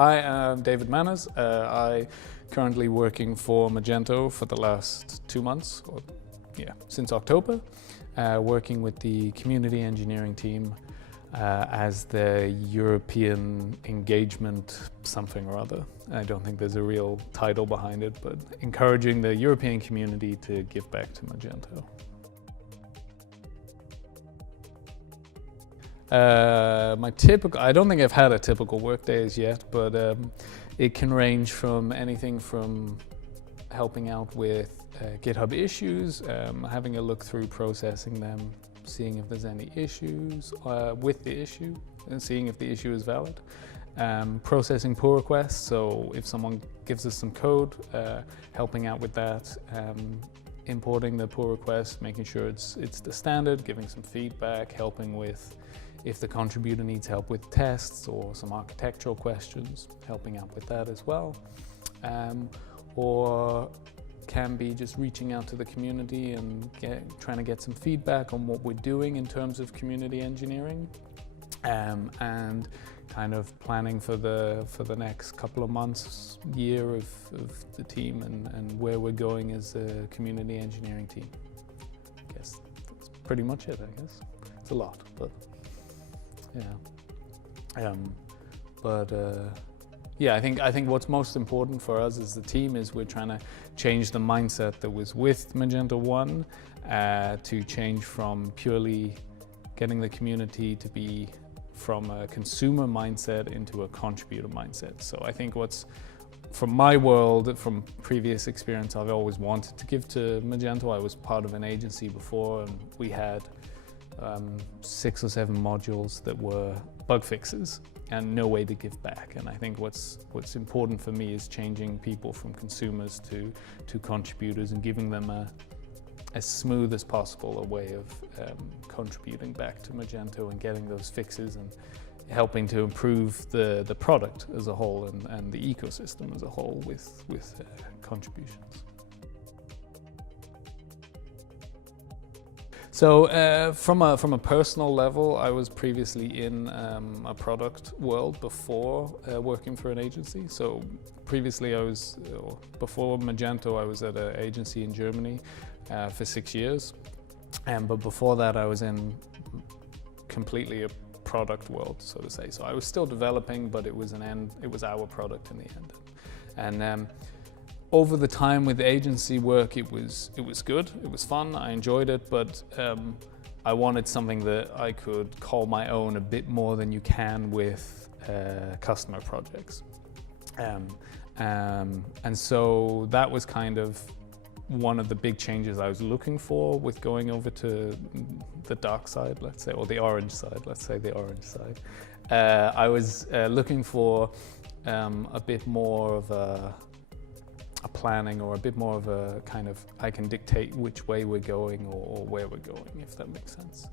I am David Manners. I currently working for Magento for the last 2 months, since October, working with the community engineering team as the European engagement something or other. I don't think there's a real title behind it, but encouraging the European community to give back to Magento. I don't think I've had a typical workday as yet, but it can range from anything from helping out with GitHub issues, having a look through processing them, seeing if there's any issues with the issue and seeing if the issue is valid. Processing pull requests, so if someone gives us some code, helping out with that, importing the pull request, making sure it's the standard, giving some feedback, helping with if the contributor needs help with tests or some architectural questions, helping out with that as well. Or can be just reaching out to the community and trying to get some feedback on what we're doing in terms of community engineering, and kind of planning for the next couple of months, year of the team and where we're going as a community engineering team. I guess that's pretty much it, I guess. It's a lot, but yeah. Yeah, I think what's most important for us as the team is we're trying to change the mindset that was with Magento 1 to change from purely getting the community to be from a consumer mindset into a contributor mindset. So I think from my world, from previous experience, I've always wanted to give to Magento. I was part of an agency before, and we had 6 or 7 modules that were bug fixes and no way to give back. And I think what's important for me is changing people from consumers to contributors and giving them as smooth as possible a way of contributing back to Magento and getting those fixes and helping to improve the product as a whole and the ecosystem as a whole with contributions. So from a personal level, I was previously in a product world before working for an agency. So previously before Magento, I was at an agency in Germany for 6 years. But before that, I was in completely a product world, so to say. So I was still developing, but it was our product in the end. And over the time with the agency work, it was good, it was fun, I enjoyed it, but I wanted something that I could call my own a bit more than you can with customer projects. And so that was kind of one of the big changes I was looking for with going over to the dark side, let's say, or the orange side, let's say the orange side. I was looking for a bit more of a planning, or a bit more of a kind of, I can dictate which way we're going or where we're going, if that makes sense.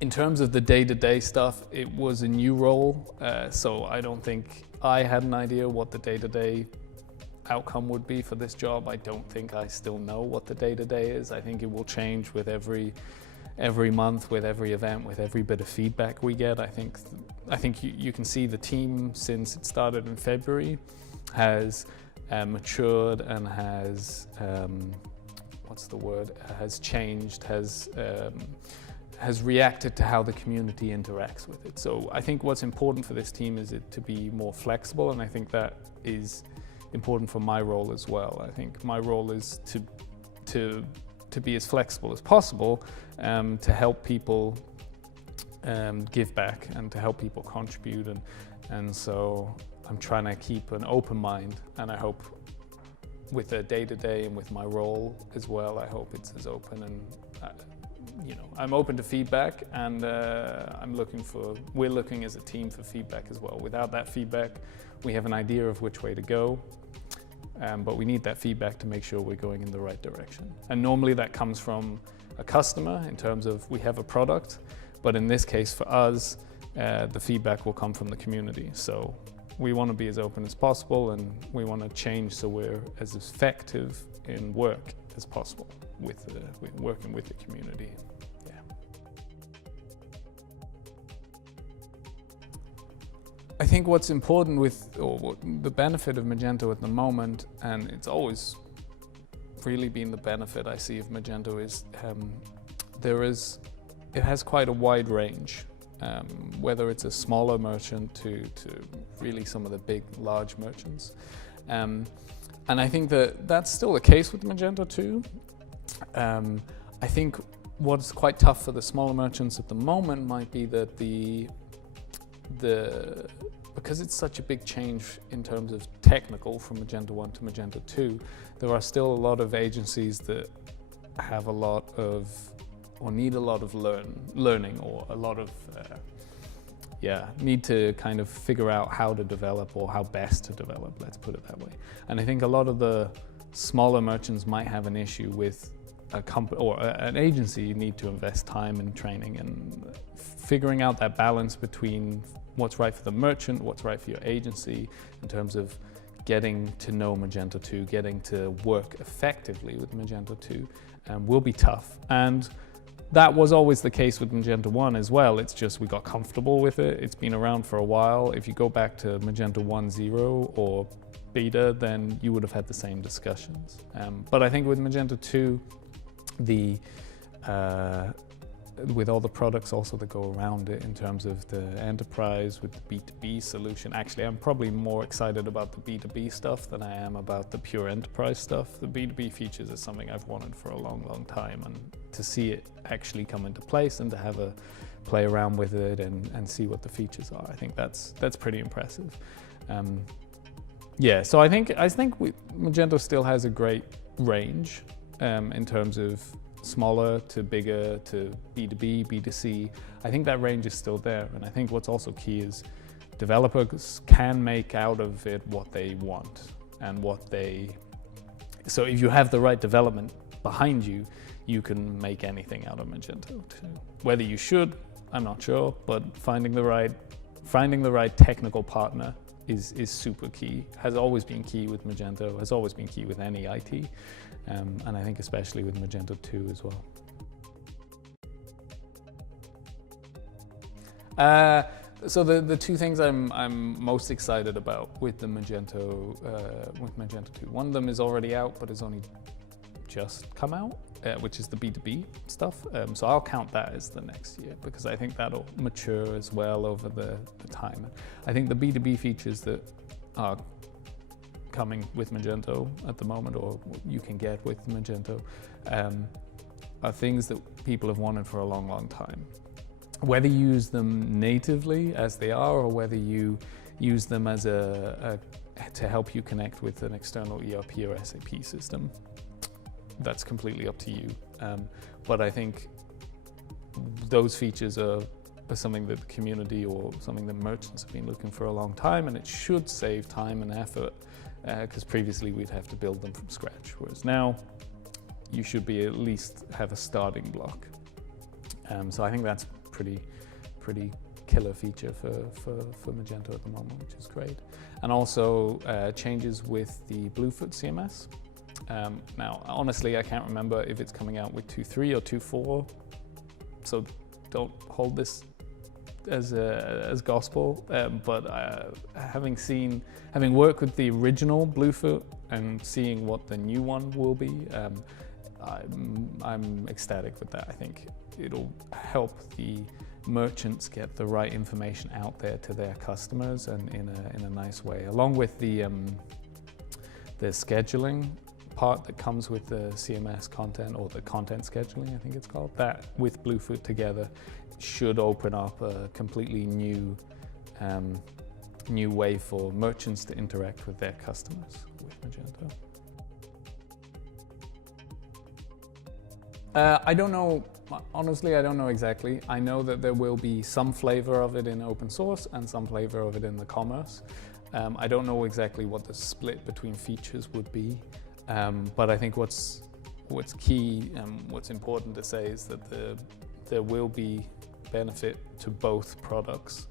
In terms of the day-to-day stuff, it was a new role, so I don't think I had an idea what the day-to-day outcome would be for this job. I don't think I still know what the day-to-day is. I think it will change with every month, with every event, with every bit of feedback we get. I think you can see the team, since it started in February, has matured and has has changed, has reacted to how the community interacts with it. So I think what's important for this team is it to be more flexible, and I think that is important for my role as well. I think my role is to be as flexible as possible, to help people give back and to help people contribute, and so I'm trying to keep an open mind, and I hope with the day-to-day and with my role as well, I hope it's as open, and I'm open to feedback, and we're looking as a team for feedback as well. Without that feedback, we have an idea of which way to go, but we need that feedback to make sure we're going in the right direction. And normally that comes from a customer in terms of we have a product, but in this case for us, the feedback will come from the community. So we want to be as open as possible, and we want to change so we're as effective in work as possible with working with the community. Yeah. I think what's important or what the benefit of Magento at the moment, and it's always really been the benefit I see of Magento, is it has quite a wide range, whether it's a smaller merchant to really some of the big, large merchants. And I think that's still the case with Magento 2. I think what's quite tough for the smaller merchants at the moment might be that because it's such a big change in terms of technical from Magento 1 to Magento 2, there are still a lot of agencies that have a lot of, or need a lot of learning, or a lot of, need to kind of figure out how to develop or how best to develop, let's put it that way. And I think a lot of the smaller merchants might have an issue with a company or an agency need to invest time in training and figuring out that balance between what's right for the merchant, what's right for your agency in terms of getting to know Magento 2, getting to work effectively with Magento 2 will be tough. And that was always the case with Magento 1 as well. It's just we got comfortable with it. It's been around for a while. If you go back to Magento 1.0 or beta, then you would have had the same discussions. But I think with Magento 2, with all the products also that go around it in terms of the enterprise with the B2B solution. Actually, I'm probably more excited about the B2B stuff than I am about the pure enterprise stuff. The B2B features is something I've wanted for a long, long time, and to see it actually come into place and to have a play around with it and see what the features are, I think that's pretty impressive. So I think Magento still has a great range in terms of smaller to bigger to B2B, B2C. I think that range is still there. And I think what's also key is developers can make out of it what they want and so if you have the right development behind you, you can make anything out of Magento 2. Whether you should, I'm not sure, but finding the right technical partner is super key, has always been key with Magento, has always been key with any IT. And I think especially with Magento 2 as well. So the two things I'm most excited about with the Magento 2. One of them is already out, but it's only just come out, which is the B2B stuff. So I'll count that as the next year because I think that'll mature as well over the time. I think the B2B features that are coming with Magento at the moment, or you can get with Magento, are things that people have wanted for a long, long time. Whether you use them natively as they are, or whether you use them as to help you connect with an external ERP or SAP system, that's completely up to you. But I think those features are something that the community or something that merchants have been looking for a long time, and it should save time and effort because previously we'd have to build them from scratch, whereas now you should be at least have a starting block. So I think that's pretty killer feature for Magento at the moment, which is great. And also changes with the Bluefoot CMS. Now, honestly, I can't remember if it's coming out with 2.3 or 2.4, so don't hold this as gospel, but having worked with the original Bluefoot and seeing what the new one will be, I'm ecstatic with that. I think it'll help the merchants get the right information out there to their customers and in a nice way, along with the scheduling part that comes with the CMS content, or the content scheduling, I think it's called. That with Bluefoot together should open up a completely new way for merchants to interact with their customers with Magento. I don't know, honestly, I don't know exactly. I know that there will be some flavor of it in open source and some flavor of it in the commerce. I don't know exactly what the split between features would be, but I think what's key and what's important to say is that there will be benefit to both products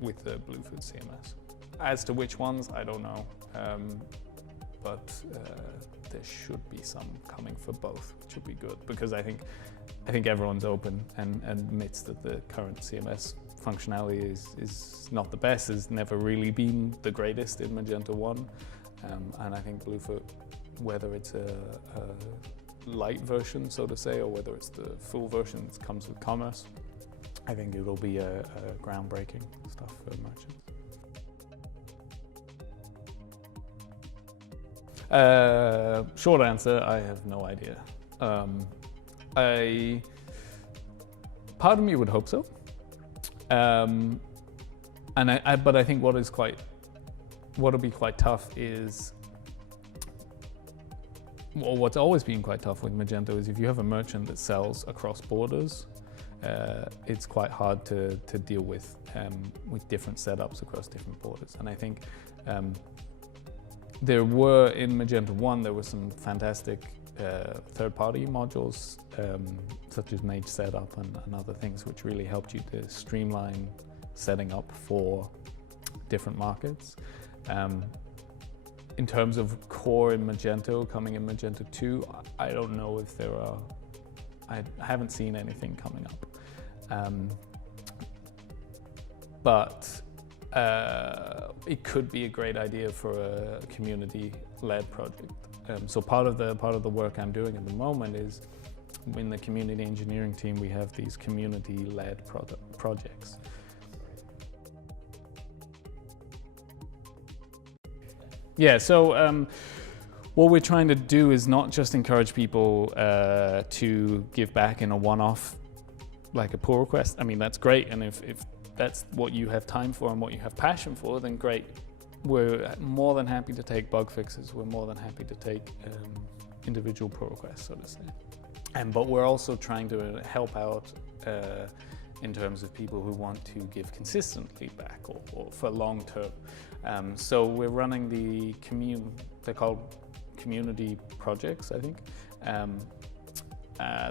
with the Bluefoot CMS. As to which ones, I don't know, but there should be some coming for both, which would be good, because I think everyone's open and admits that the current CMS functionality is not the best, has never really been the greatest in Magento 1. And I think Bluefoot, whether it's a light version, so to say, or whether it's the full version that comes with Commerce, I think it'll be a groundbreaking stuff for merchants. Short answer, I have no idea. Part of me would hope so. But I think what'll be quite tough is, well, what's always been quite tough with Magento is if you have a merchant that sells across borders, it's quite hard to deal with different setups across different borders. And I think there were, in Magento 1, there were some fantastic third-party modules, such as Mage Setup and other things, which really helped you to streamline setting up for different markets. In terms of core in Magento, coming in Magento 2, I don't know if there are, I haven't seen anything coming up. But it could be a great idea for a community-led project. So part of the work I'm doing at the moment is, in the community engineering team, we have these community-led projects. Yeah, so what we're trying to do is not just encourage people to give back in a one-off, like a pull request. I mean, that's great, and if that's what you have time for and what you have passion for, then great. We're more than happy to take bug fixes. We're more than happy to take individual pull requests, so to say. But we're also trying to help out in terms of people who want to give consistent feedback or for long term. So we're running they're called community projects, I think.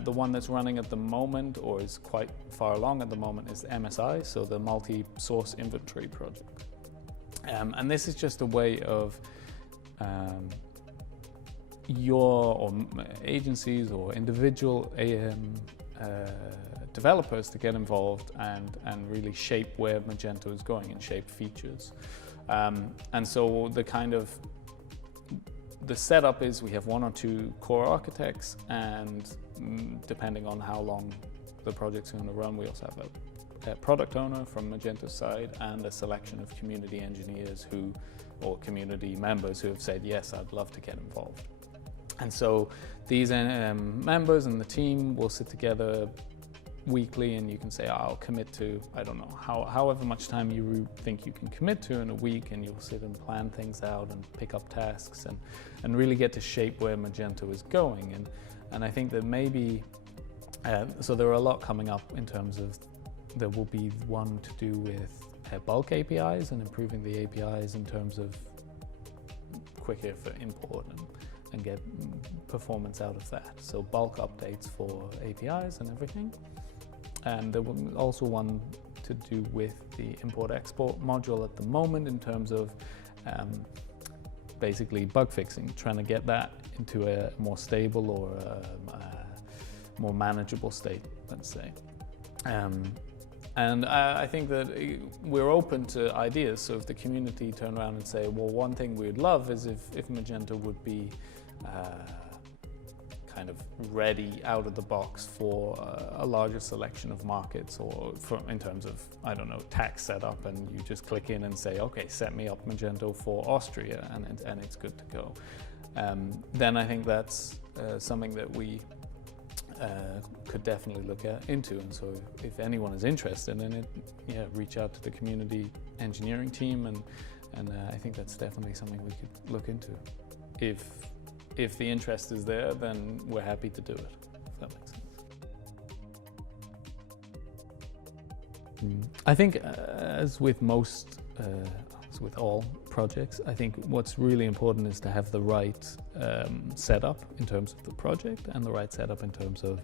The one that's running at the moment, or is quite far along at the moment, is MSI, so the multi-source inventory project. And this is just a way of agencies or individual developers to get involved and really shape where Magento is going and shape features. And so the setup is we have one or two core architects, and depending on how long the project's going to run, we also have a product owner from Magento's side and a selection of community engineers or community members who have said, yes, I'd love to get involved. And so these members and the team will sit together weekly, and you can say, I'll commit to, I don't know, however much time you think you can commit to in a week, and you'll sit and plan things out and pick up tasks and really get to shape where Magento is going. And I think that maybe, so there are a lot coming up in terms of, there will be one to do with bulk APIs and improving the APIs in terms of quicker for import and get performance out of that. So bulk updates for APIs and everything. And there will also one to do with the import-export module at the moment in terms of basically bug fixing, trying to get that into a more stable or more manageable state, let's say. And I think that we're open to ideas. So if the community turn around and say, well, one thing we'd love is if Magento would be kind of ready out of the box for a larger selection of markets, or in terms of, I don't know, tax setup, and you just click in and say, okay, set me up Magento for Austria, and it's good to go. Then I think that's something that we could definitely look into. And so if anyone is interested in it, yeah, reach out to the community engineering team, and I think that's definitely something we could look into. If the interest is there, then we're happy to do it, if that makes sense. I think as with all projects, I think what's really important is to have the right setup in terms of the project, and the right setup in terms of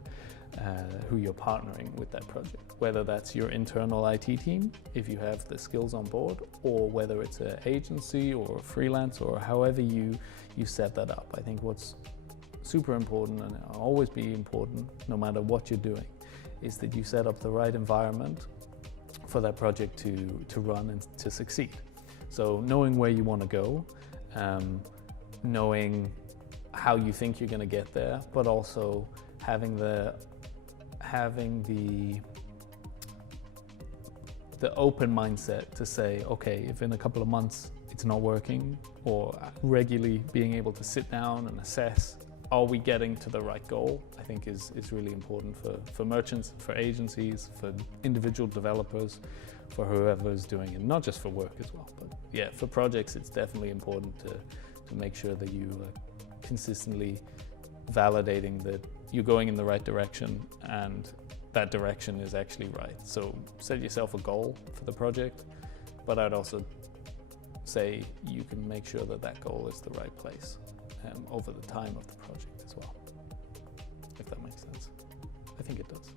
who you're partnering with that project. Whether that's your internal IT team, if you have the skills on board, or whether it's an agency or a freelance, or however you set that up. I think what's super important, and always be important no matter what you're doing, is that you set up the right environment for that project to run and to succeed. So knowing where you want to go, knowing how you think you're going to get there, but also having the open mindset to say, okay, if in a couple of months it's not working, or regularly being able to sit down and assess, are we getting to the right goal, I think is really important for merchants, for agencies, for individual developers, for whoever's doing it, not just for work as well. But yeah, for projects, it's definitely important to make sure that you are consistently validating that you're going in the right direction and that direction is actually right. So set yourself a goal for the project, but I'd also say you can make sure that that goal is the right place over the time of the project as well, if that makes sense. I think it does.